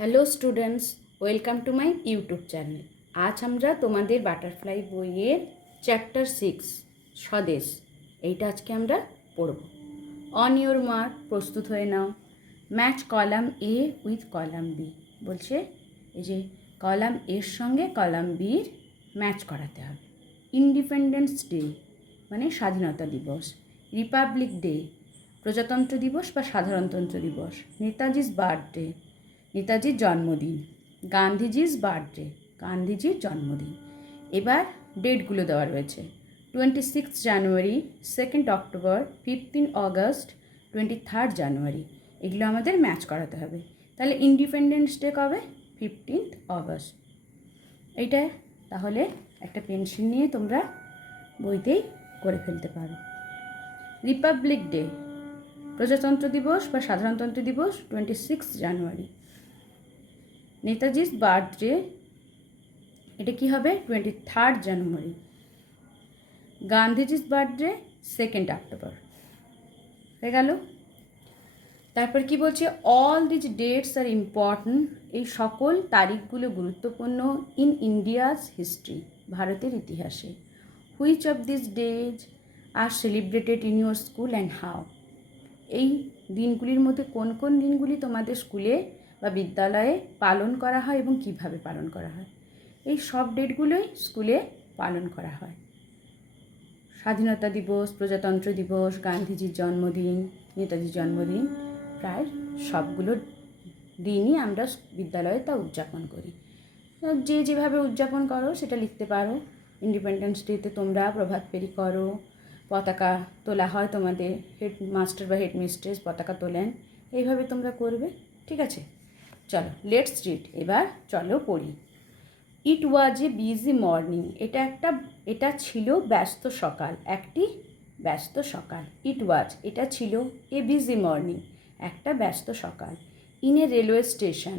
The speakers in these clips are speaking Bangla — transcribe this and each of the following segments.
Hello students, welcome to my YouTube channel. আজ আমরা তোমাদের বাটারফ্লাই বইয়ের চ্যাপ্টার 6 স্বদেশ এইটা আজকে আমরা পড়ব। অন ইউর মার্ক, প্রস্তুত হয়ে নাও। Match column A with column B. বলছে এই যে কলাম এর সঙ্গে কলাম বির ম্যাচ করাতে হবে। ইন্ডিপেন্ডেন্স ডে মানে স্বাধীনতা দিবস, রিপাবলিক ডে প্রজাতন্ত্র দিবস বা সাধারণতন্ত্র দিবস, নেতাজির বার্থডে নেতাজির জন্মদিন, গান্ধীজির বার্থডে গান্ধীজির জন্মদিন। এবার ডেটগুলো দেওয়া রয়েছে 26 জানুয়ারি, 2 অক্টোবর, 15 অগস্ট, 23 জানুয়ারি। এগুলো আমাদের ম্যাচ করাতে হবে। তাহলে ইন্ডিপেন্ডেন্স ডে কবে? 15 অগস্ট। এইটা তাহলে একটা পেন্সিল নিয়ে তোমরা বইতেই করে ফেলতে পারো। রিপাবলিক ডে প্রজাতন্ত্র দিবস বা সাধারণতন্ত্র দিবস 26 জানুয়ারি। নেতাজির বার্থডে এটা কি হবে? 23 জানুয়ারি। গান্ধীজির বার্থডে 2 অক্টোবর। হয়ে গেল। তারপর কি বলছে? All these dates are important, এই সকল তারিখগুলো গুরুত্বপূর্ণ ইন ইন্ডিয়াস হিস্ট্রি, ভারতের ইতিহাসে। Which of this days are celebrated in your school and how, এই দিনগুলির মধ্যে কোন কোন দিনগুলি তোমাদের স্কুলে বা বিদ্যালয়ে পালন করা হয় এবং কিভাবে পালন করা হয়। এই সব ডেটগুলোই স্কুলে পালন করা হয়। স্বাধীনতা দিবস, প্রজাতন্ত্র দিবস, গান্ধীজির জন্মদিন, নেতাজির জন্মদিন, প্রায় সবগুলো দিনই আমরা বিদ্যালয়ে তা উদযাপন করি। যে যেভাবে উদযাপন করো সেটা লিখতে পারো। ইন্ডিপেন্ডেন্স ডেতে তোমরা প্রভাত ফেরি করো, পতাকা তোলা হয়, তোমাদের হেডমাস্টার বা হেডমিস্ট্রেস পতাকা তোলেন, এইভাবে তোমরা করবে। ঠিক আছে, চলো লেটস রিড। এবার চলো পড়ি। ইট ওয়াজ এ বিজি মর্নিং, এটা ছিল ব্যস্ত সকাল, একটি ব্যস্ত সকাল। ইট ওয়াজ এটা ছিল, এ বিজি মর্নিং একটা ব্যস্ত সকাল। ইন এ রেলওয়ে স্টেশন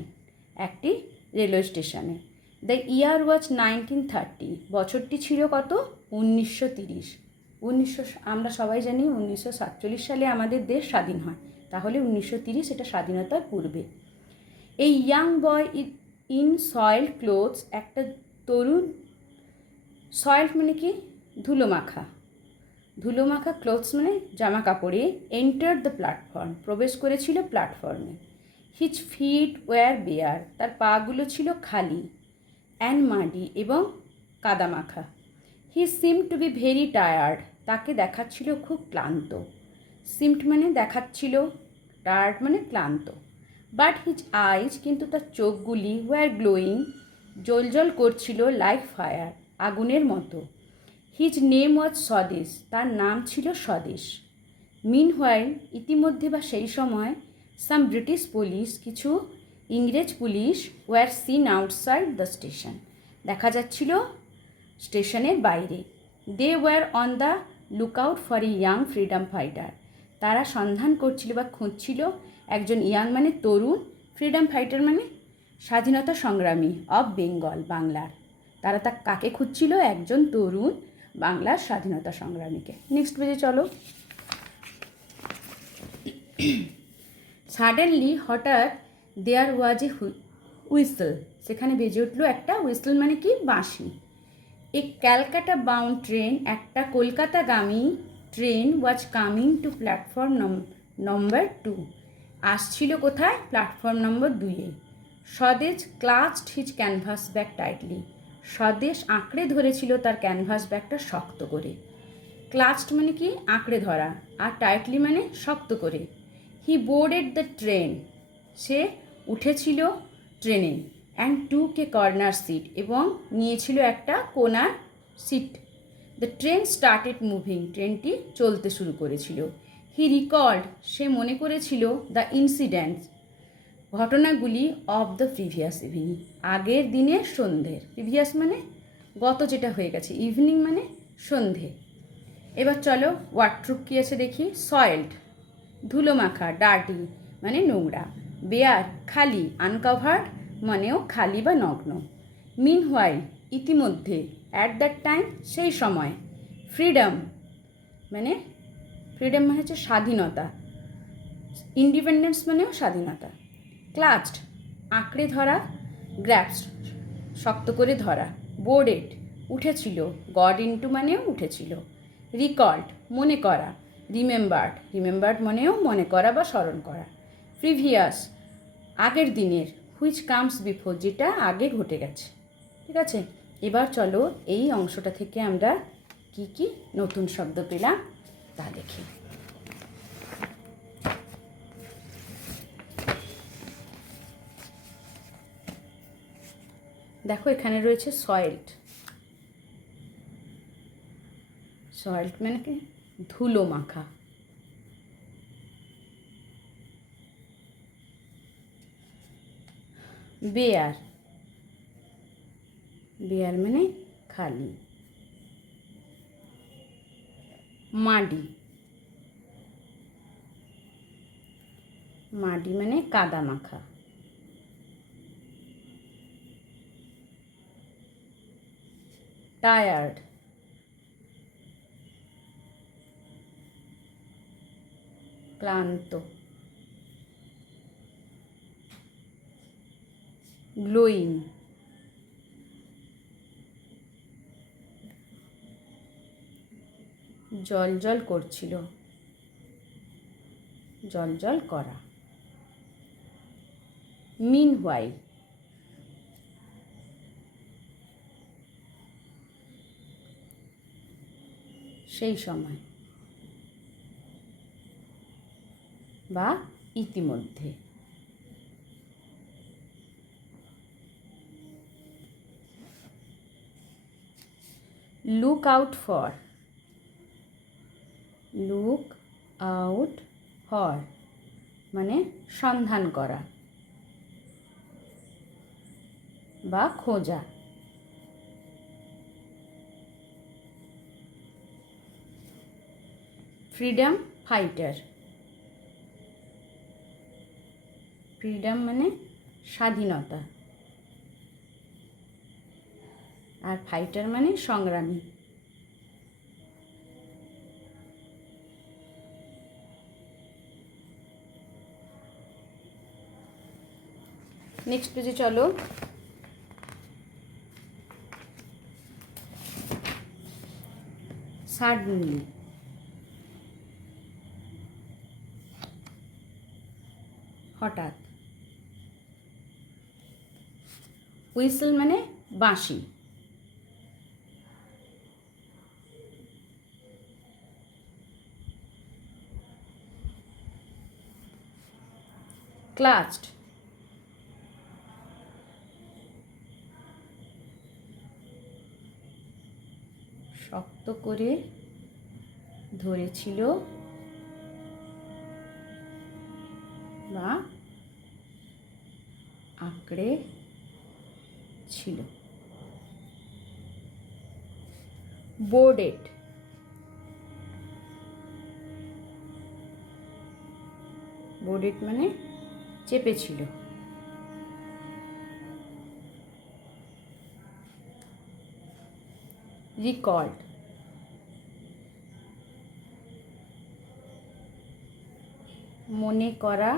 একটি রেলওয়ে স্টেশনে। দ্য ইয়ার ওয়াজ 1930, বছরটি ছিল কত? 1930। আমরা সবাই জানি 1947 সালে আমাদের দেশ স্বাধীন হয়, তাহলে 1930 এটা স্বাধীনতার পূর্বে। এই ইয়াং বয় ইন সয়েলড ক্লোথস, একটা তরুণ, সয়েলড মানে কি? ধুলোমাখা, ধুলোমাখা ক্লোথস মানে জামা কাপড়ে, এন্টার দ্য প্ল্যাটফর্ম প্রবেশ করেছিল প্ল্যাটফর্মে। হিজ ফিট ওয়্যার বেয়ার, তার পাগুলো ছিল খালি, অ্যান্ড মাডি এবং কাদামাখা। হি seem to be very tired, তাকে দেখাচ্ছিল খুব ক্লান্ত। সিমড মানে দেখাচ্ছিল, টায়ার্ড মানে ক্লান্ত। বাট হিজ আইজ, কিন্তু তার চোখগুলি, ওয়্যার গ্লোয়িং জ্বলজ্বল করছিল, লাইক ফায়ার আগুনের মতো। হিজ নেম ওয়াজ স্বদেশ, তার নাম ছিল স্বদেশ। মিনহোয়াইল ইতিমধ্যে বা সেই সময়, সাম ব্রিটিশ পুলিশ, কিছু ইংরেজ police, were seen outside the station, দেখা যাচ্ছিল স্টেশনের বাইরে। They were on the lookout for a young freedom fighter, তারা সন্ধান করছিল বা খুঁজছিল একজন ইয়াং মানে তরুণ, ফ্রিডম ফাইটার মানে স্বাধীনতা সংগ্রামী, অফ বেঙ্গল বাংলার। তারা কাকে খুঁজছিল? একজন তরুণ বাংলার স্বাধীনতা সংগ্রামীকে। নেক্সট পেজে চলো। সাডেনলি হঠাৎ দেয়ার ওয়াজ এ হুইসল, সেখানে বেজে উঠল একটা হুইসল মানে কি? বাঁশি। এ ক্যালকাটা বাউন্ড ট্রেন, একটা কলকাতাগামী train, was coming to platform number 2, আসছিল কোথায়? প্ল্যাটফর্ম নম্বর 2-এ। Swadesh clutched his canvas bag tightly, Swadesh আঁকড়ে ধরেছিল তার ক্যানভাস ব্যাগটা শক্ত করে। ক্লাচড মানে কি? আঁকড়ে ধরা, আর টাইটলি মানে শক্ত করে। হি বোর্ডেড দ্য ট্রেন, সে উঠেছিল ট্রেনে। And took a corner seat, এবং নিয়েছিল একটা corner seat. The train started moving, ট্রেনটি চলতে শুরু করেছিল। হি রিকল্ড, সে মনে করেছিল, দ্য ইনসিডেন্টস, ঘটনাগুলি, অফ দ্য প্রিভিয়াস ইভিনিং, আগের দিনের সন্ধ্যের। প্রিভিয়াস মানে গত যেটা হয়ে গেছে, ইভিনিং মানে সন্ধে। এবার চলো ওয়ার্ডট্রুপ কী আছে দেখি। সয়েলড ধুলোমাখা, ডার্টি মানে নোংরা, বেয়ার খালি, আনকভার্ড মানেও খালি বা নগ্ন। মিনহোয়াইল ইতিমধ্যে, অ্যাট দ্যাট টাইম সেই সময়। ফ্রিডম মানে হচ্ছে স্বাধীনতা, ইন্ডিপেন্ডেন্স মানেও স্বাধীনতা। ক্লাচড আঁকড়ে ধরা, গ্র্যাপস শক্ত করে ধরা। বোর্ডেড উঠেছিল, গড ইনটু মানেও উঠেছিল। রিকল্ড মনে করা, রিমেম্বার্ড মানেও মনে করা বা স্মরণ করা। প্রিভিয়াস আগের দিনের, হুইচ কামস বিফোর যেটা আগে ঘটে গেছে। ঠিক আছে, এবার চলো এই অংশটা থেকে আমরা কি কি নতুন শব্দ পেলাম তা দেখি। দেখো এখানে রয়েছে সয়েল্ট। সয়েল্ট মানে কি? ধুলো মাখা। বেয়ার, বেয়ার মানে খালি। মাডি, মাডি মানে কাদা মাখা। টায়ার্ড, ক্লান্ত। গ্লোয়িং, জল জল করছিল, জল জল করা। মিনহোয়াইল, সেই সময় বা ইতিমধ্যে। Look out for, look out for মানে সন্ধান করা বা খোঁজা। ফ্রিডম ফাইটার, ফ্রিডম মানে স্বাধীনতা, আর ফাইটার মানে সংগ্রামী। নেক্সট পেজে চলো। সাডেনলি, হঠাৎ। হুইসল মানে বাঁশি। ক্লাচড, শক্ত করে ধরেছিল বা আঁকড়ে ছিল। বোর্ডেড, বোর্ডেড মানে চেপেছিল। রিকল্ড, মনে করা,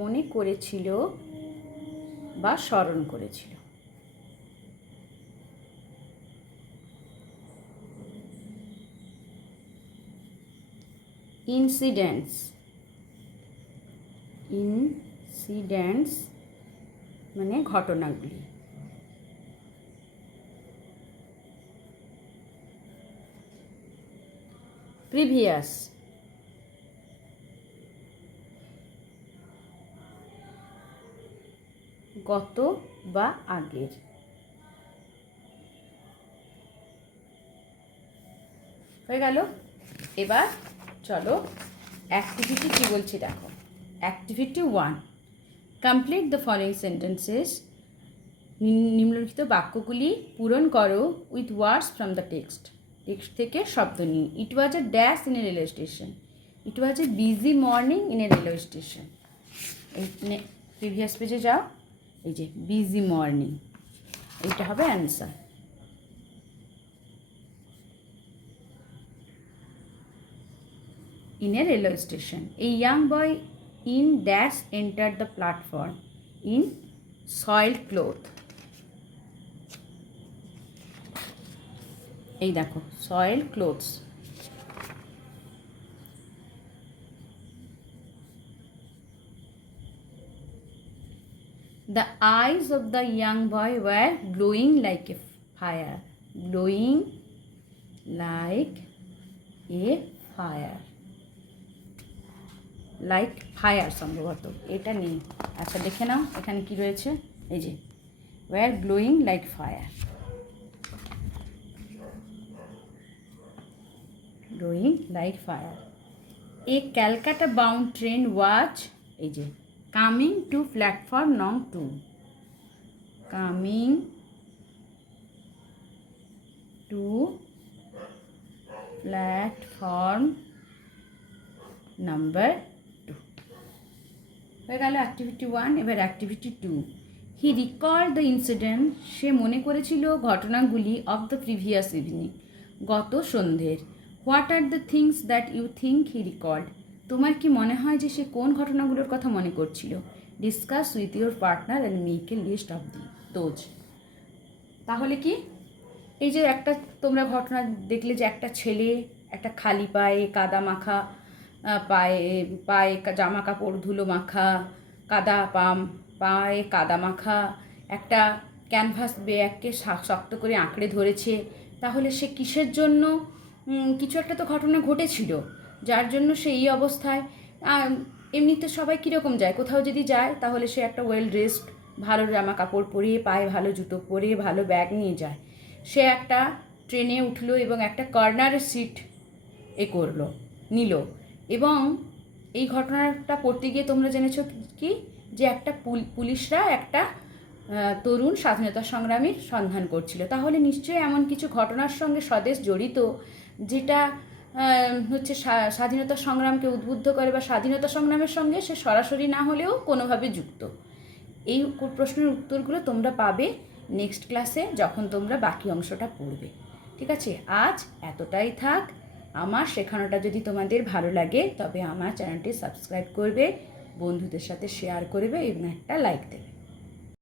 মনে করেছিল বা স্মরণ করেছিল। ইনসিডেন্টস, ইনসিডেন্টস মানে ঘটনাগুলি। প্রিভিয়াস, গত বা আগের। হয়ে গেল। এবার চলো অ্যাক্টিভিটি কী বলছি দেখো। Activity 1, complete the following sentences. নিম্নলিখিত বাক্যগুলি পূরণ করো with words from the text. Text থেকে শব্দ নিয়ে। It was a dash in a railway station. It was a busy morning in a railway station. এই প্রিভিয়াস পেজে যাও, এই যে বিজি মর্নিং, এইটা হবে answer. In a railway station, a young boy in dash entered the platform in soiled cloth, এই দেখো soiled clothes. The eyes of the young boy were glowing like a fire. Glowing like a fire. Like fire সম্ভবত, এটা নেই। আচ্ছা দেখে নাও এখানে কি রয়েছে, এই যে war glowing like fire, glowing like fire. A Calcutta bound train was, এই যে কামিং টু প্ল্যাটফর্ম নং 2, কামিং টু প্ল্যাটফর্ম নাম্বার 2 হয়ে গেল অ্যাক্টিভিটি 1। এবার activity 2, he recalled the incident, সে মনে করেছিল ঘটনাগুলি অফ দ্য প্রিভিয়াস ইভিনিং, গত সন্ধ্যের। What are the things that you think he recalled, তোমার কি মনে হয় যে সে কোন ঘটনাগুলোর কথা মনে করছিল? Discuss with your partner and make a list of those. তাহলে কি, এই যে একটা তোমরা ঘটনা দেখলে যে একটা ছেলে একটা খালি পায়ে কাদা মাখা পায়ে জামা কাপড় ধুলো মাখা, কাদা পায়ে কাদা মাখা একটা ক্যানভাস ব্যাগকে শক্ত করে আঁকড়ে ধরেছে। তাহলে সে কিসের জন্য, কিছু একটা তো ঘটনা ঘটেছিল যার জন্য সে এই অবস্থায়। এমনিতে সবাই কীরকম যায়, কোথাও যদি যায় তাহলে সে একটা ওয়েল ড্রেসড ভালো জামা কাপড় পরে, পায়ে ভালো জুতো পরে, ভালো ব্যাগ নিয়ে যায়। সে একটা ট্রেনে উঠলো এবং একটা কর্নারের সিট নিল। এবং এই ঘটনাটা পড়তে গিয়ে তোমরা জেনেছো কি, যে একটা পুলিশরা একটা তরুণ স্বাধীনতা সংগ্রামীর সন্ধান করছিল। তাহলে নিশ্চয়ই এমন কিছু ঘটনার সঙ্গে স্বদেশ জড়িত যেটা হচ্ছে স্বাধীনতা সংগ্রামকে উদ্বুদ্ধ করে, বা স্বাধীনতা সংগ্রামের সঙ্গে সে সরাসরি না হলেও কোনোভাবে যুক্ত। এই প্রশ্নের উত্তরগুলো তোমরা পাবে নেক্সট ক্লাসে যখন তোমরা বাকি অংশটা পড়বে। ঠিক আছে, আজ এতটাই থাক। আমার শেখানোটা যদি তোমাদের ভালো লাগে তবে আমার চ্যানেলটি সাবস্ক্রাইব করবে, বন্ধুদের সাথে শেয়ার করবে এবং একটা লাইক দেবে।